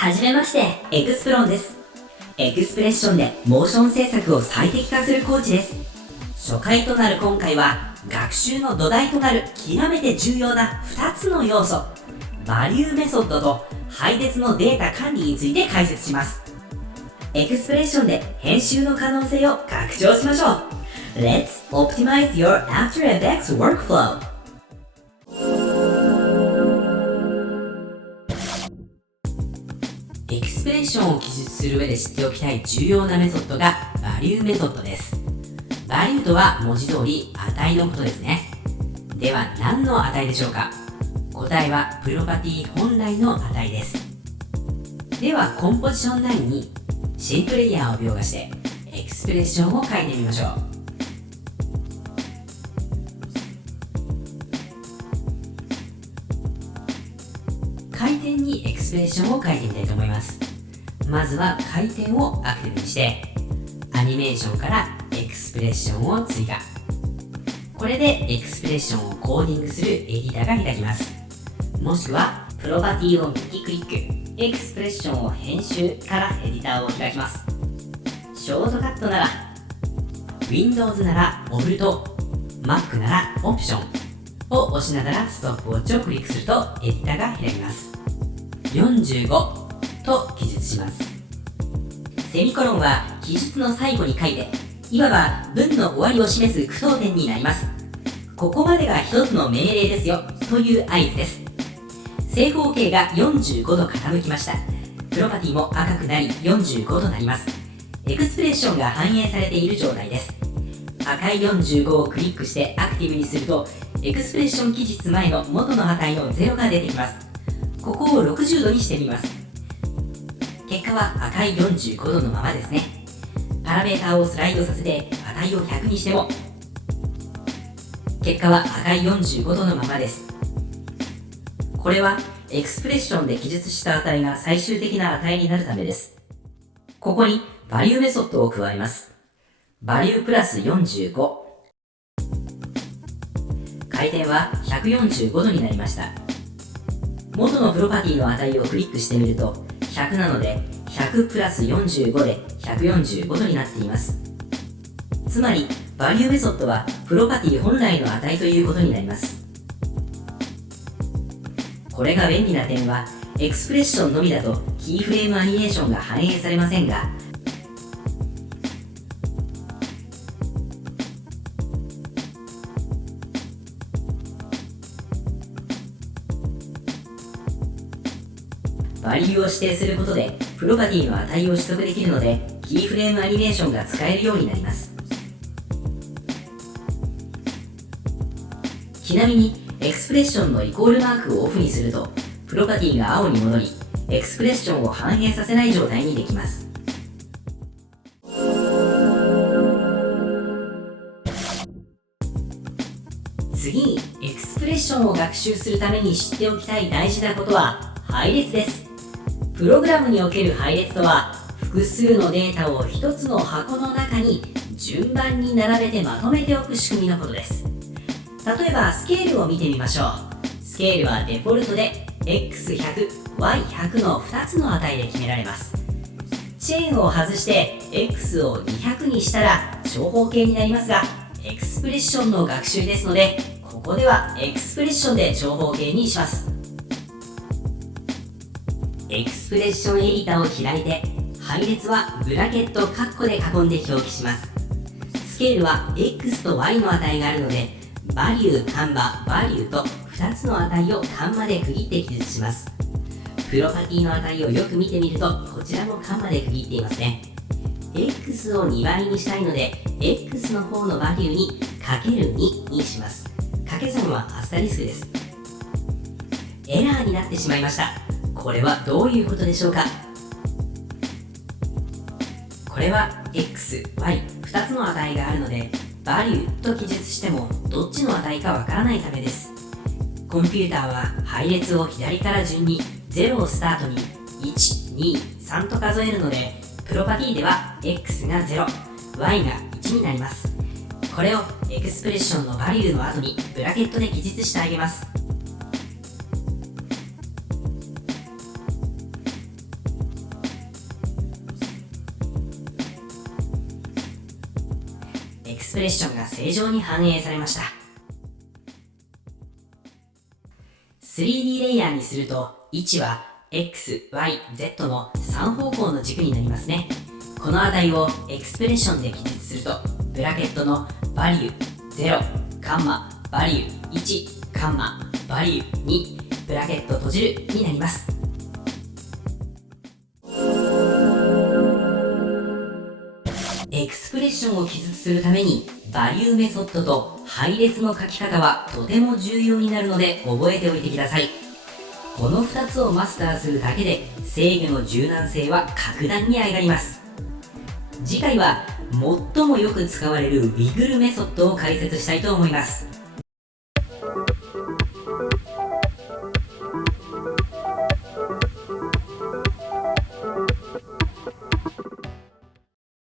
はじめまして、エクスプロンです。エクスプレッションでモーション制作を最適化するコーチです。初回となる今回は、学習の土台となる極めて重要な2つの要素、バリューメソッドと配列のデータ管理について解説します。エクスプレッションで編集の可能性を拡張しましょう。Let's optimize your After Effects workflow. エクスプレッションを記述する上で知っておきたい重要なメソッドがバリューメソッドです。バリューとは文字通り値のことですね。では何の値でしょうか？答えはプロパティ本来の値です。ではコンポジション9にシンプレイヤーを描画してエクスプレッションを書いてみましょう。回転にエクスプレッションを書いてみたいと思います。まずは回転をアクティブにしてアニメーションからエクスプレッションを追加。これでエクスプレッションをコーディングするエディターが開きます。もしくはプロパティを右クリック、エクスプレッションを編集からエディターを開きます。ショートカットなら Windows なら Alt、Mac なら Option を押しながらストップウォッチをクリックするとエディターが開きます。45と記述します。セミコロンは記述の最後に書いて、いわば文の終わりを示す句読点になります。ここまでが一つの命令ですよという合図です。正方形が45度傾きました。プロパティも赤くなり45度になります。エクスプレッションが反映されている状態です。赤い45をクリックしてアクティブにすると、エクスプレッション記述前の元の値の0が出てきます。ここを60度にしてみます。結果は赤い45度のままですね。パラメータをスライドさせて値を100にしても、結果は赤い45度のままです。これはエクスプレッションで記述した値が最終的な値になるためです。ここにバリューメソッドを加えます。バリュープラス45。回転は145度になりました。元のプロパティの値をクリックしてみると100なので100プラス45で145度になっています。つまりバリューメソッドはプロパティ本来の値ということになります。これが便利な点は、エクスプレッションのみだとキーフレームアニメーションが反映されませんが、バリューを指定することでプロパティの値を取得できるので、キーフレームアニメーションが使えるようになります。ちなみにエクスプレッションのイコールマークをオフにすると、プロパティが青に戻り、エクスプレッションを反映させない状態にできます。次にエクスプレッションを学習するために知っておきたい大事なことは配列です。プログラムにおける配列とは、複数のデータを一つの箱の中に順番に並べてまとめておく仕組みのことです。例えばスケールを見てみましょう。スケールはデフォルトで x100、y100 の2つの値で決められます。チェーンを外して x を200にしたら長方形になりますが、エクスプレッションの学習ですので、ここではエクスプレッションで長方形にします。エクスプレッションエディターを開いて、配列はブラケットカッコで囲んで表記します。スケールは x と y の値があるので、バリュー、カンマ、バリューと2つの値をカンマで区切って記述します。プロパティの値をよく見てみると、こちらもカンマで区切っていますね。x を2倍にしたいので、x の方のバリューにかける2にします。掛け算はアスタリスクです。エラーになってしまいました。これはどういうことでしょうか？これは x、y2 つの値があるので、バリューと記述してもどっちの値かわからないためです。コンピューターは配列を左から順に0をスタートに1、2、3と数えるので、プロパティでは x が0、y が1になります。これをエクスプレッションのバリューの後にブラケットで記述してあげます。スプレッションが正常に反映されました。3D レイヤーにすると位置は X、Y、Z の3方向の軸になりますね。この値をエクスプレッションで記述すると、ブラケットのバリュー0、カンマ、バリュー1、カンマ、バリュー2、ブラケット閉じるになります。エクスプレッションを記述するために、バリューメソッドと配列の書き方はとても重要になるので覚えておいてください。この2つをマスターするだけで制御の柔軟性は格段に上がります。次回は最もよく使われるウィグルメソッドを解説したいと思います。